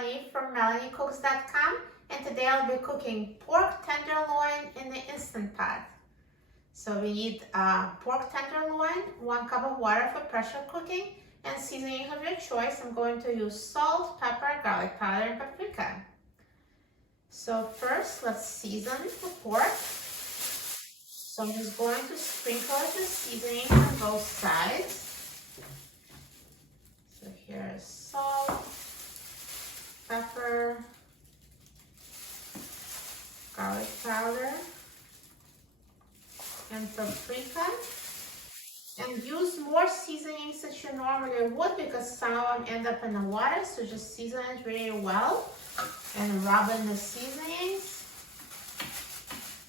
Melanie from MelanieCooks.com, and today I'll be cooking pork tenderloin in the Instant Pot. So we need pork tenderloin, 1 cup of water for pressure cooking, and seasoning of your choice. I'm going to use salt, pepper, garlic powder, and paprika. So first, let's season the pork. So I'm just going to sprinkle the seasoning on both sides. So here's salt, pepper, garlic powder, and paprika. And use more seasonings that you normally would because some of them end up in the water. So just season it really well and rub in the seasonings.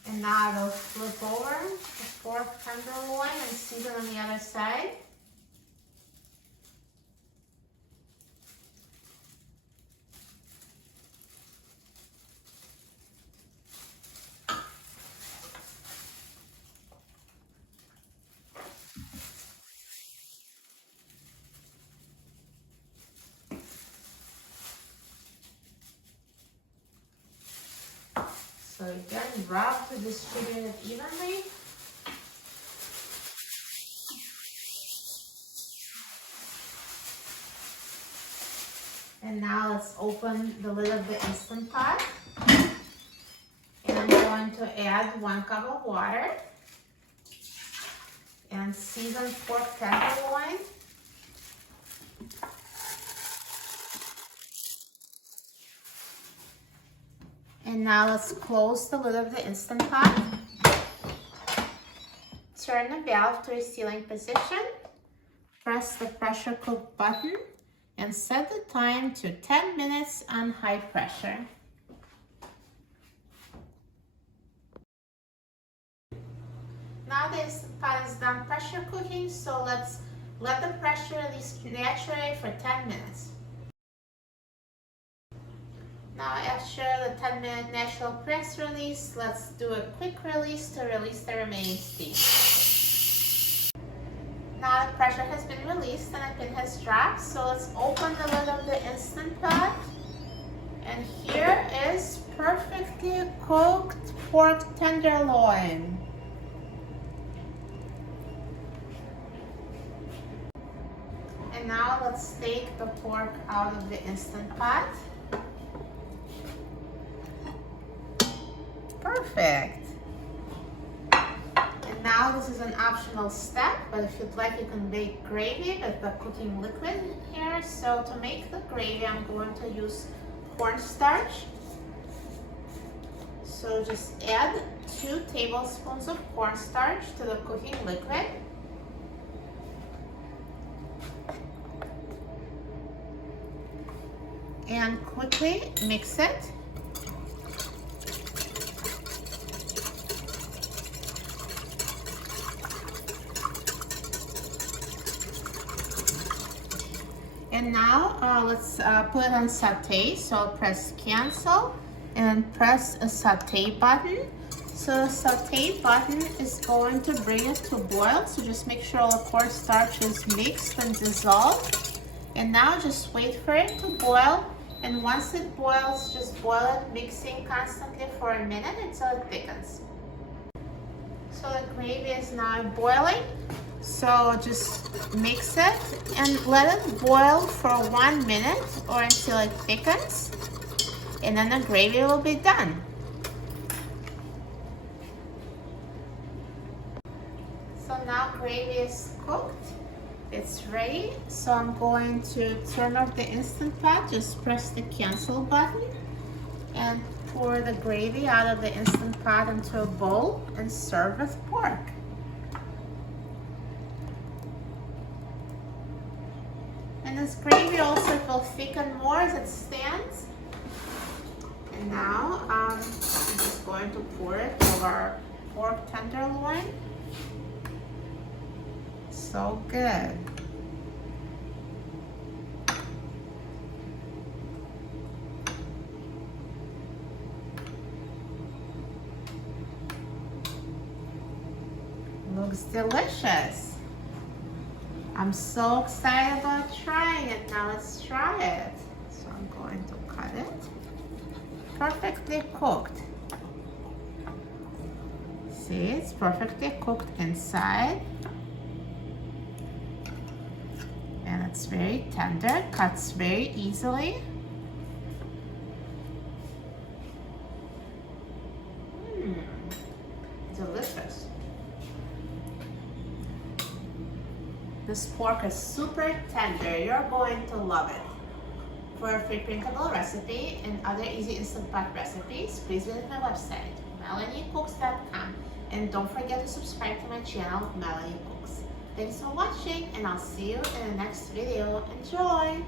And now I'll flip over the pork tenderloin and season on the other side. So again, rub to distribute it evenly. And now let's open the lid of the Instant Pot. And I'm going to add 1 cup of water and seasoned pork tenderloin. And now let's close the lid of the Instant Pot. Turn the valve to a sealing position. Press the pressure cook button and set the time to 10 minutes on high pressure. Now the Instant Pot is done pressure cooking, so let's let the pressure release naturally for 10 minutes. Now after the 10-minute natural press release, let's do a quick release to release the remaining steam. Now the pressure has been released and the pin has dropped, so let's open the lid of the Instant Pot. And here is perfectly cooked pork tenderloin. And now let's take the pork out of the Instant Pot. Perfect. And now this is an optional step, but if you'd like, you can make gravy with the cooking liquid here. So to make the gravy, I'm going to use cornstarch. So just add 2 tablespoons of cornstarch to the cooking liquid. And quickly mix it. And now let's put it on saute. So I'll press cancel and press a saute button. So the saute button is going to bring it to boil. So just make sure all the cornstarch is mixed and dissolved. And now just wait for it to boil. And once it boils, just boil it, mixing constantly for a minute until it thickens. So the gravy is now boiling. So just mix it and let it boil for 1 minute or until it thickens. And then the gravy will be done. So now gravy is cooked. It's ready. So I'm going to turn off the Instant Pot. Just press the cancel button and pour the gravy out of the Instant Pot into a bowl and serve with pork. And this gravy also will thicken more as it stands. And now I'm just going to pour it over our pork tenderloin. So good. Looks delicious. I'm so excited about trying it. Now let's try it. So I'm going to cut perfectly cooked. See, it's perfectly cooked inside. And it's very tender, cuts very easily. Delicious. This pork is super tender. You're going to love it. For a free printable recipe and other easy instant pot recipes, please visit my website, melaniecooks.com. And don't forget to subscribe to my channel, Melanie Cooks. Thanks for watching, and I'll see you in the next video. Enjoy!